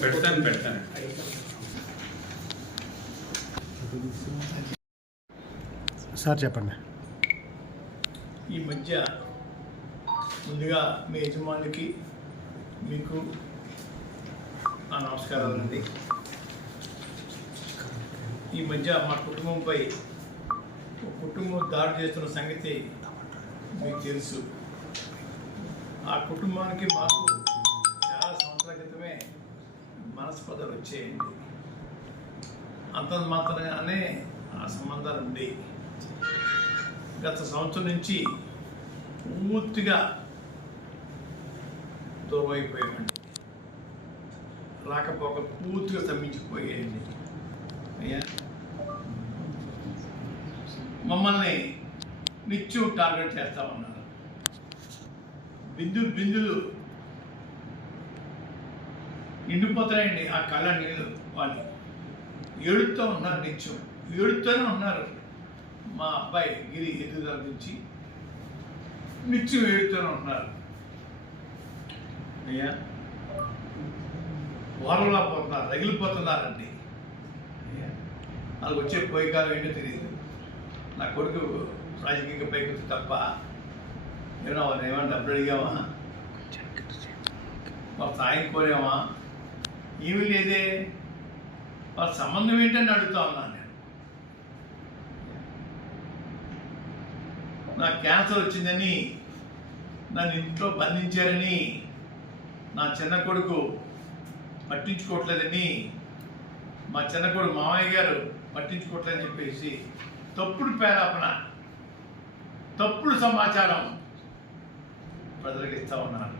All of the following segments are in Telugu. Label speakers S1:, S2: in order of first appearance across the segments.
S1: పెడతాను పెడతాను
S2: సార్ చెప్పండి
S3: ఈ మధ్య ముందుగా మీ యజమానికి మీకు నా నమస్కారాలండి ఈ మధ్య మా కుటుంబంపై ఒక కుటుంబం దాడి చేస్తున్న సంగతి మీకు తెలుసు. ఆ కుటుంబానికి మాకు చాలా సంవత్సరాల క్రితమే మనస్పదలు వచ్చేయండి. అంత మాత్రమే ఆ సంబంధాలు ఉండేవి గత సంవత్సరం నుంచి పూర్తిగా దూరమైపోయామండి. రాకపోక పూర్తిగా స్తంభించిపోయాయండి. అయ్యా. మమ్మల్ని నిత్యం టార్గెట్ చేస్తా ఉన్నారు. బిందులు బిందులు నిండిపోతున్నాయండి ఆ కళ్ళ నీళ్ళు వాళ్ళు. ఏడుస్తూ ఉన్నారు నిత్యం. ఏడుస్తూనే ఉన్నారు. మా అబ్బాయి గిరి ఎదుగుదల నుంచి నిత్యం ఏడుతూనే ఉన్నారు. అయ్యా? వారంలో పోతున్నారు రగిలిపోతున్నారండి. వాళ్ళకి వచ్చే పోయి కాలం ఏంటో తెలియదు. నా కొడుకు రాజకీయ పైకి వచ్చి తప్ప ఏమన్నా వాళ్ళు ఏమైనా డబ్బులు అడిగామా వాళ్ళ సాయం కోరామా ఏమీ లేదే. వాళ్ళ సంబంధం ఏంటని అడుగుతా ఉన్నాను నేను. నాకు క్యాన్సర్ వచ్చిందని నన్ను ఇంట్లో బంధించారని నా చిన్న కొడుకు పట్టించుకోవట్లేదని మా చిన్న కొడుకు మామయ్య గారు పట్టించుకోవట్లేదని చెప్పేసి తప్పుడు పేరాపన తప్పుడు సమాచారం ప్రజలకు ఇస్తా ఉన్నారు.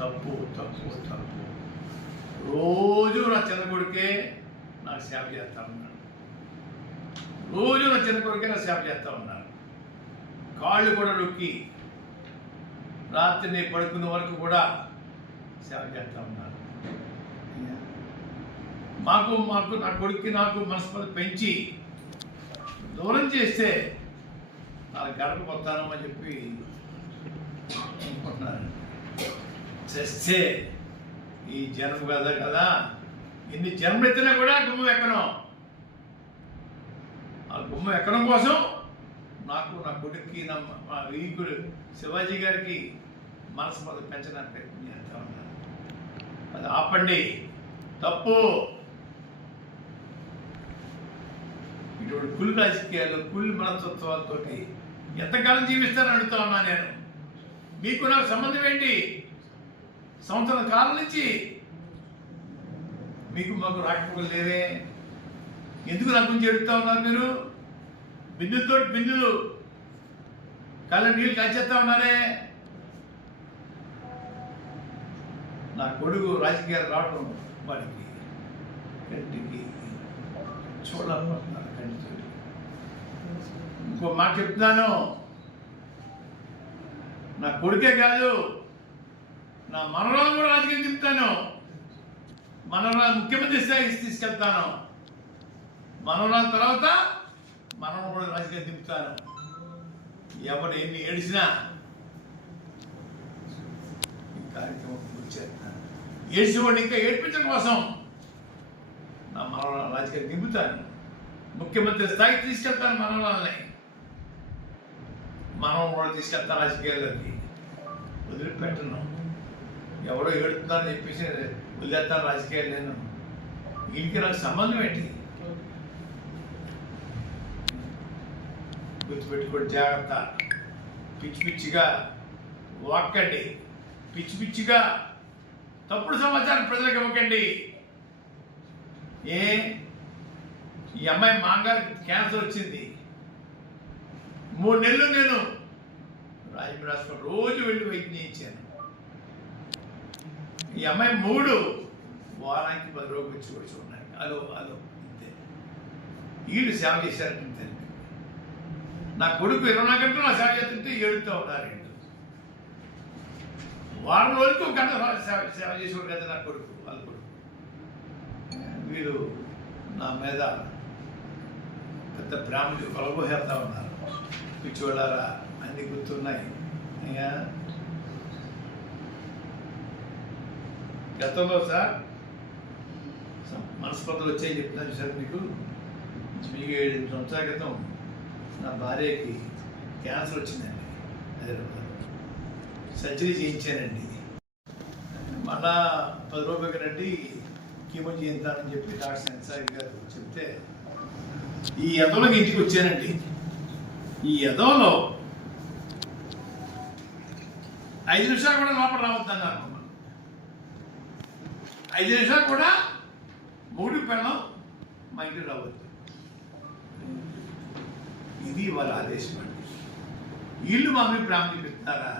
S3: తప్పు తప్పు తప్పు. రోజు నా చిన్న కొడుకే నాకు సేవ చేస్తా ఉన్నాడు. రోజు నా చిన్న కొడుకే నాకు సేవ చేస్తా ఉన్నారు కాళ్ళు కూడా నొక్కి రాత్రి నేను పడుకున్న వరకు కూడా సేవ చేస్తా ఉన్నారు? మాకు మాకు నా కొడుక్కి నాకు మనస్పతి పెంచి దూరం చేస్తే నా గడప వస్తానమని చెప్పి అనుకుంటున్నారు చేస్తే ఈ జన్మ కదా కదా? ఎన్ని జన్మలు ఎత్తినా కూడా గుమ్మం ఎక్కడం ఆ గుమ్మం ఎక్కడం కోసం నాకు నా కొడుక్కి నా మా వీకుడు శివాజీ గారికి మనసు మొదలు పెంచడానికి ప్రయత్నం చేస్తా ఉన్నాను అది ఆపండి. తప్పు. ఇటువంటి కుళ్ళు రాజకీయాలు కుళ్ళు మనస్తత్వాలతో ఎంతకాలం జీవిస్తారని అడుగుతా ఉన్నా నేను. మీకు నాకు సంబంధం ఏంటి? సంవత్సరం కాలం నుంచి మీకు మాకు రాకపోకలు లేవే ఎందుకు నాకు గురించి ఎడుతా ఉన్నారు మీరు? బిందుతో బిందులు. కళ్ళ నీళ్ళు కాచేస్తా ఉన్నారే నా కొడుకు రాజకీయాలు రావడం వాడికి కంటికి చూడాలనుకుంటున్నారు కంటి ఇంకో మాట చెప్తున్నాను. నా కొడుకే కాదు నా మనరాలు కూడా రాజకీయం చెప్తాను. మనవరాలు ముఖ్యమంత్రి స్థాయికి తీసుకెళ్తాను. మనవరాల తర్వాత మనం కూడా రాజకీయం దింపుతాను ఎవరు ఎన్ని ఏడిచినా ఈ కార్యక్రమం పూర్తి చేస్తాను. ఏడ్చివాడిని ఇంకా ఏడ్పించడం కోసం నా మనవరాల రాజకీయ నింపుతాను ముఖ్యమంత్రి స్థాయికి తీసుకెళ్తాను మనవరాలని. మనం కూడా తీసుకెళ్తాను రాజకీయాల్లోకి. వదిలిపెట్టను. ఎవరో ఏడుతున్నారని చెప్పేసి వదిలేస్తాను రాజకీయాలు నేను. వీరికి నాకు సంబంధం ఏంటి? గుర్తుపెట్టుకోండి జాగ్రత్త. పిచ్చి పిచ్చిగా వాక్కండి. పిచ్చి పిచ్చిగా తప్పుడు సమాచారం ప్రజలకు ఇవ్వకండి. ఏ? ఈ అమ్మాయి మాంగారికి క్యాన్సర్ వచ్చింది. మూడు నెలలు నేను రాజమండ్రి హాస్పిటల్ రోజు వెళ్ళి వైద్యం చేయించాను. ఈ అమ్మాయి మూడు వారానికి పది రోజులు వచ్చి వచ్చి ఉన్నాయి అదో అదో అంతే వీళ్ళు సేవ చేశారంటే నా కొడుకు ఇరవై నాలుగు గంటలు నా సేవ చేస్తుంటే ఏడుతూ ఉన్నారు వారం రోజులకు ఒక గంట సేవ సేవ చేసేవాడు కదా నా కొడుకు వాళ్ళ కొడుకు. వీళ్ళు నా మీద పెద్ద బ్రాహ్మణులు కొలబోసేస్తా ఉన్నారు. పిచ్చివాళ్ళారా అన్ని గుర్తున్నాయి. అయ్యా. గతంలో సార్ మనస్పర్ధలు వచ్చాయి చెప్తాను సార్ మీకు. మీకు ఏడు సంవత్సరాల క్రితం నా భార్యకి క్యాన్సర్ వచ్చిందండి. హైదరాబాద్ సర్జరీ చేయించానండి. మళ్ళా పది రూపాయలు రండి కీమో చేయించాలని చెప్పి డాక్టర్ సెన్సారి గారు చెప్తే ఈ ఎదవలకి ఇంటికి వచ్చానండి. ఈ ఎదవలో ఐదు నిమిషాలు కూడా లోపల రావద్దన్నారు మమ్మల్ని. ఐదు నిమిషాలు కూడా మూడు పెళ్ళం మా ఇంటికి రావద్దు. ఇది వాళ్ళ ఆదేశం అండి వీళ్ళు మా మీద చెప్తారా చూపిస్తారా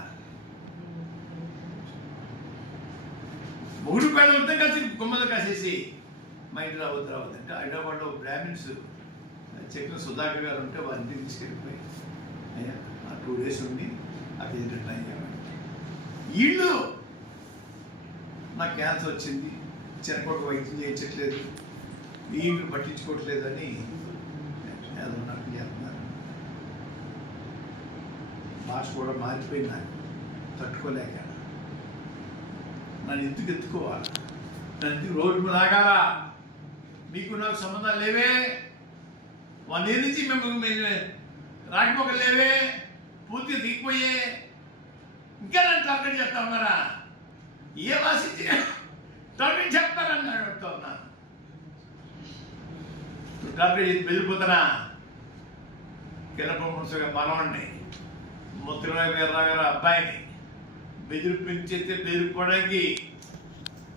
S3: మూడు పెళ్ళంతా కలిసి గుమ్మలు కాసేసి మా ఇంటి రావద్దు రావద్దు అంటే హైదరాబాద్లో బ్రాహ్మిన్స్ చెప్పిన సుధాకర్ గారు ఉంటే వారి ఇంటికి తీసుకెళ్ళిపోయి అయ్యా ఆ టూ డేస్ ఉండి అక్కడ ఏంటంటే అయ్యామండి వీళ్ళు నాకు క్యాన్సర్ వచ్చింది చిన్నకొక వైద్యం చేయించట్లేదు వీళ్ళు పట్టించుకోవట్లేదని అది నాకు భాష కూడా మారిపోయింది? నాకు తట్టుకోలేక. నన్ను ఎందుకు ఎత్తుకోవాలి? నన్ను ఎందుకు రోడ్డు మీద మీకు నాకు సంబంధాలు లేవే. వన్ ఇయర్ నుంచి మేము రాకపోక లేవే. పూర్తిగా దిగిపోయే. ఇంకా నన్ను టార్గెట్ చేస్తా ఉన్నారా ఏ వాసించి టార్గెట్ చెప్తారని అడుగుతా ఉన్నాను టార్గెట్ చేసి వెళ్ళిపోతానా? కిరణ్ మున్సిగా మనవాడిని ముత్తురాయ వీర్రాగారు అబ్బాయిని బెదిరిపించైతే బెదిరిపోవడానికి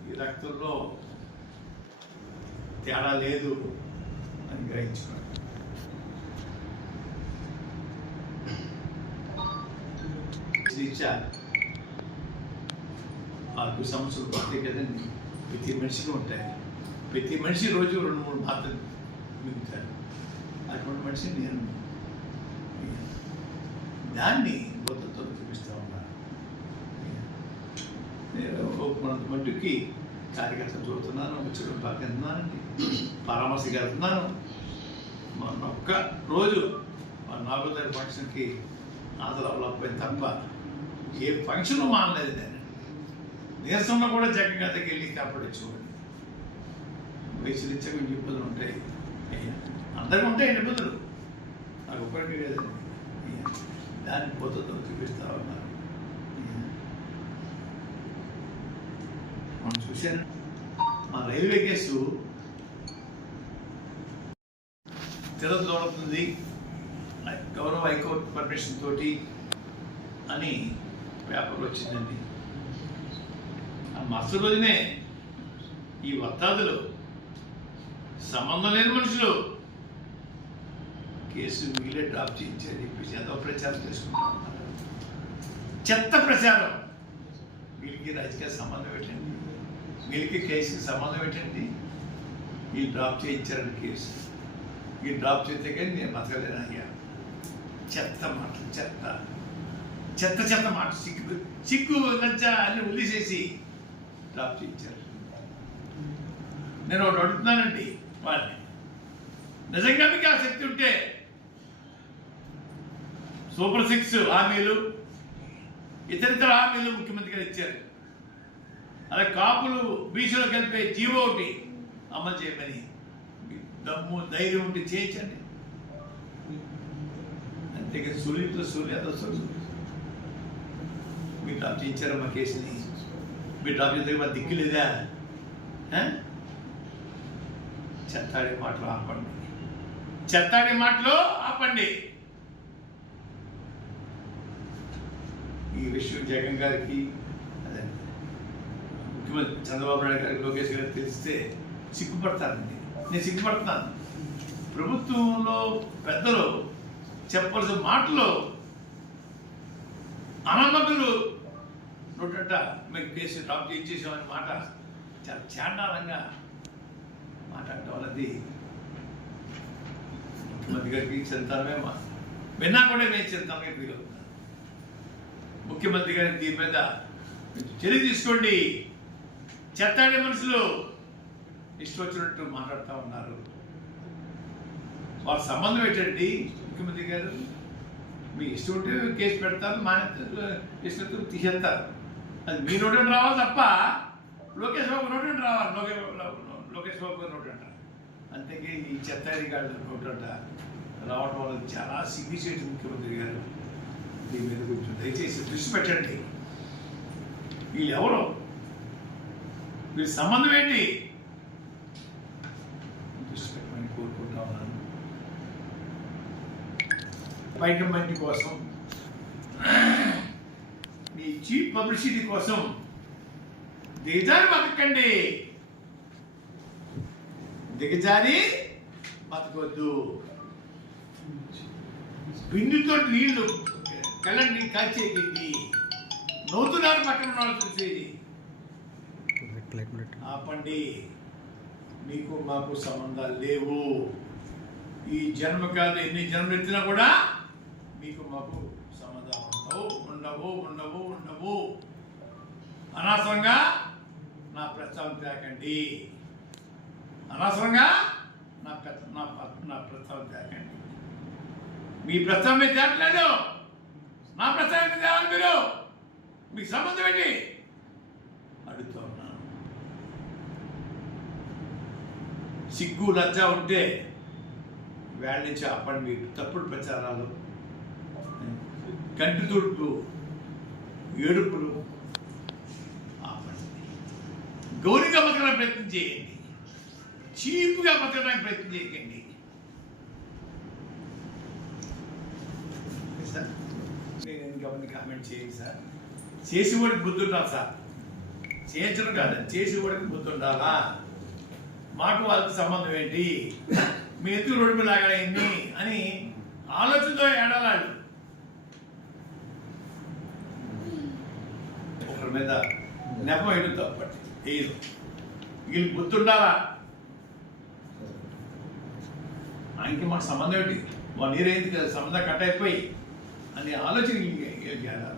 S3: ఈ రక్తంలో తేడా లేదు అని గ్రహించుకున్నాడు. రీత్యా ఆరు సంవత్సరాలు పడతాయి కదండి. ప్రతి మనిషికి ఉంటాయి. ప్రతి మనిషి రోజు రెండు మూడు మాత్రలు మిగుతారు అటువంటి మనిషి నేను దాన్ని బుద్ధతో చూపిస్తూ ఉన్నాను. నేను కొంత మట్టుకి కార్యకర్తలు చూస్తున్నాను వచ్చడం బాగా వెళ్తున్నానండి పరామర్శకి వెళ్తున్నాను మొన్న ఒక్క రోజు మా నాలుగో తారీఖు ఫంక్షన్కి ఆదర అవ్వలేకపోయింది తప్ప ఏ ఫంక్షన్ మానలేదు నేను. నీరసంలో కూడా జగన్ గదికి వెళ్ళి కాపాడొచ్చుకోండి వయసు రీత్యా కొంచెం ఇబ్బందులు ఉంటాయి. అందరికీ ఉంటాయి ఇబ్బందులు. నాకు ఒక్కడికి అయ్యా దాన్ని పొద్దుతో చూపిస్తా ఉన్నారు మనం చూశాను మా రైల్వే కేసు తిరగదోడుతుంది గౌరవ హైకోర్టు పర్మిషన్ తోటి అని పేపర్లో వచ్చిందండి ఆ మరుసటి రోజునే ఈ వత్తాదులు సంబంధం లేని మనుషులు కేసు వీళ్ళే డ్రాప్ చేయించారు చెప్పేసి ఏదో ప్రచారం చేసుకుంటాం చెత్త ప్రచారం. వీళ్ళకి రాజకీయ సంబంధం పెట్టండి వీళ్ళకి కేసుకి సంబంధం పెట్టండి ఈ డ్రాప్ చేయించారని కేసు. ఈ డ్రాప్ చేస్తే కానీ నేను బతకలేను అయ్యా. చెత్త మాటలు చెత్త. చెత్త చెత్త మాట సిగ్గు సిగ్గు లజ్జ అన్ని వదిలేసేసి డ్రాప్ చేయించారు. నేను ఒకటి అడుగుతున్నానండి వాళ్ళని. నిజంగా మీకు ఆ శక్తి ఉంటే సూపర్ సిక్స్ హామీలు ఇతర హామీలు ముఖ్యమంత్రి గారు ఇచ్చారు. అలా కాపులు బీసీలో కలిపే జీవో ఒకటి అమలు చేయమని దమ్ము ధైర్యం ఉంటే చేయించండి. అంతే సూర్యుతో సూర్య మీరు డ్రాప్ చేయించారా మా కేసుని? మీరు డ్రాప్ చేస్తే మా దిక్కు లేదా? చెత్తాడే మాటలు ఆపండి. చెత్తాడే మాటలు ఆపండి. ఈ విషయం జగన్ గారికి ముఖ్యమంత్రి చంద్రబాబు నాయుడు గారికి లోకేష్ గారికి తెలిస్తే సిగ్గుపడతానండి. నేను సిగ్గుపడుతున్నాను ప్రభుత్వంలో పెద్దలు చెప్పవలసిన మాటలు అనమ్మకులు నోటంట మీకు కేసు డ్రాప్ చేయించేసామని మాట చాలా చాండాలంగా మాట్లాడటం వల్లది ముఖ్యమంత్రి గారికి సంతానమే మా విన్నా కూడా నేను చిన్నగా మీరు ముఖ్యమంత్రి గారి దీని మీద చర్య తీసుకోండి. చెత్తాడే మనుషులు ఇష్టం వచ్చినట్టు మాట్లాడుతూ ఉన్నారు. వాళ్ళ సంబంధం ఏంటండి? ముఖ్యమంత్రి గారు మీ ఇష్టం ఉంటే కేసు పెడతారు మానేస్తారు ఇష్టం తీసేస్తారు. అది మీ నోటి రావాలి తప్ప లోకేష్ బాబు నోటి రావాలి. లోకేష్ బాబు లోకేష్ బాబు గారి నోటి అంట అంతేకే ఈ చెత్తాడి గారు నోటి అంట రావడం వల్ల చాలా సిగ్గుచేటు ముఖ్యమంత్రి గారు. దీని మీద కొంచెం దయచేసి దృష్టి పెట్టండి. వీళ్ళు ఎవరు వీళ్ళ సంబంధం ఏంటి? దృష్టి పెట్టమని కోరుకుంటా ఉన్నాను. బయట మంది కోసం మీ చీప్ పబ్లిసిటీ కోసం దిగజారి బతకండి. దిగజారి బతకొద్దు. బిందుతో నీళ్ళు కళ్ళని కాల్చేయండి నవ్వుతున్నారు పక్కన ఉన్న చూసి. ఆపండి. మీకు మాకు సంబంధాలు లేవు. ఈ జన్మ కాదు ఎన్ని జన్మలు ఎత్తినా కూడా మీకు మాకు సంబంధాలు ఉండవు ఉండవు ఉండవు ఉండవు. అనవసరంగా నా ప్రస్తావన తేకండి అనవసరంగా నా పెద్ద నా నా ప్రస్తావన తేకండి మీ ప్రస్తావన తేకలేదు మా ప్రసాదం తేవాలి మీరు. మీకు సంబంధం ఏంటి? అడుగుతూ ఉన్నాను సిగ్గు లజ్జ ఉంటే వేళ నుంచి ఆపండి మీరు తప్పుడు ప్రచారాలు కంటి తుడుపులు ఏడుపులు ఆపండి గౌరీగా బతకడానికి ప్రయత్నం చేయండి. చీప్గా బతకడానికి ప్రయత్నం చేయకండి సార్ ఇంకెవరిని కామెంట్ చేయండి సార్. చేసి వాడికి సార్. చేయించడం కాదు చేసి వాడికి బుద్ధి మాకు వాళ్ళకి సంబంధం ఏంటి? మీ ఎత్తు రోడ్డు మీద లాగలైంది అని ఆలోచనతో ఏడాలాడు ఒకరి మీద నెపం వేయడం తప్పటి వేయదు వీళ్ళు గుర్తుండాలా? ఆయనకి మాకు సంబంధం ఏంటి? వాళ్ళు నీరైంది కదా సంబంధం కట్ అయిపోయి అని ఆలోచన వీళ్ళకి వీళ్ళకి ఏడాలి.